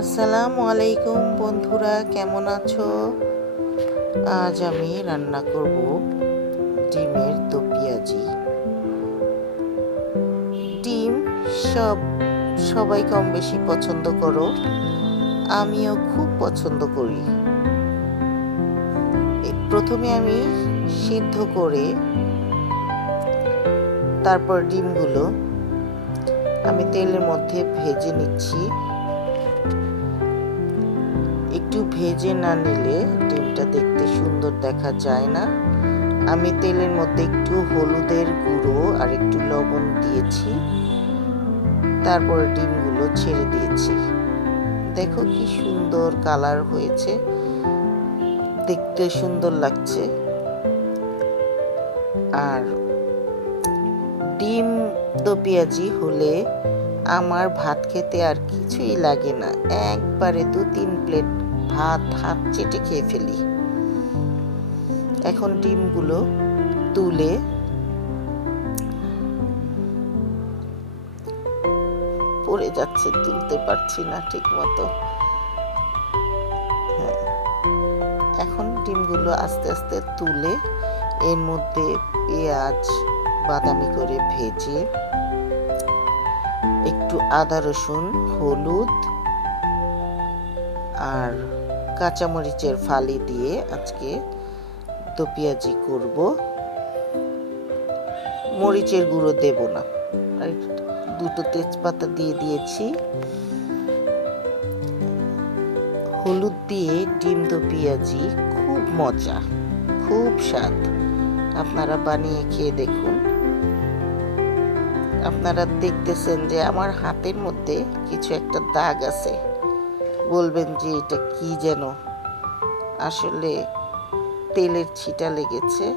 আসসালামু আলাইকুম বন্ধুরা, কেমন আছো? আজ আমি রান্না করব ডিমের দো পেঁয়াজি ডিম সব, সবাই কম বেশি পছন্দ করো, আমিও খুব পছন্দ করি। প্রথমে আমি সিদ্ধ করে তারপর ডিমগুলো আমি তেলের মধ্যে ভেজে নিচ্ছি। একটু ভেজে না নিলে ডিমটা দেখতে সুন্দর দেখা যায় না। আমি তেলের মধ্যে একটু হলুদের গুঁড়ো আর একটু লবণ দিয়েছি। তারপরে ডিমগুলো ছেড়ে দিয়েছি। দেখো কি সুন্দর কালার হয়েছে। দেখতে সুন্দর লাগছে। আর ডিম তো পেঁয়াজি হলে আমার ভাত খেতে আর কিছুই লাগে না। একবারে দু তিন প্লেট ভাত হাত চেটে খেয়ে ফেলি। এখন ডিমগুলো তুলে পড়ে যাচ্ছে, তুলতে পারছি না ঠিক মতো। হ্যাঁ এখন ডিমগুলো আস্তে আস্তে তুলে এর মধ্যে পেঁয়াজ, বাদামি করে ভেজে একটু আদা, রসুন, হলুদ আর কাঁচামরিচের ফালি দিয়ে আজকে তো পেঁয়াজি করব। মরিচের গুঁড়ো দেব না। আর দুটো তেজপাতা দিয়ে দিয়েছি। হলুদ দিয়ে ডিম দো পেঁয়াজি, খুব মজা, খুব স্বাদ। আপনারা বানিয়ে খেয়ে দেখুন। আপনারা দেখতেছেন যে আমার হাতের মধ্যে কিছু একটা দাগ আছে। বলবেন যে এটা কি যেন? আসলে তেলের ছিটা লেগেছে,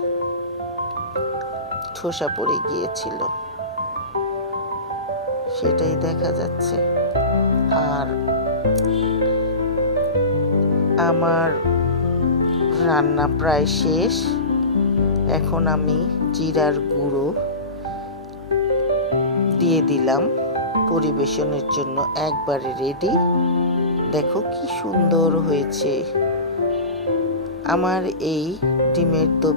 ঠোসা পড়ে গিয়েছিল। সেটাই দেখা যাচ্ছে। আর আমার রান্না প্রায় শেষ। এখন আমি জিরার গুঁড়ো দিয়ে দিলাম। পরিবেশনের জন্য একবারে রেডি দেখো কি সুন্দর হয়েছে। আমার এই ডিমের দো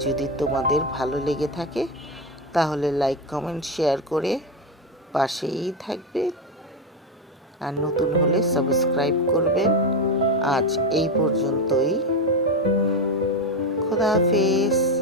যদি তোমাদের ভালো লেগে থাকে, তাহলে লাইক কমেন্ট শেয়ার করে পাশেই থাকবে। আর নতুন হলে সাবস্ক্রাইব করবেন। আজ এই পর্যন্তই। খোদা হাফেজ।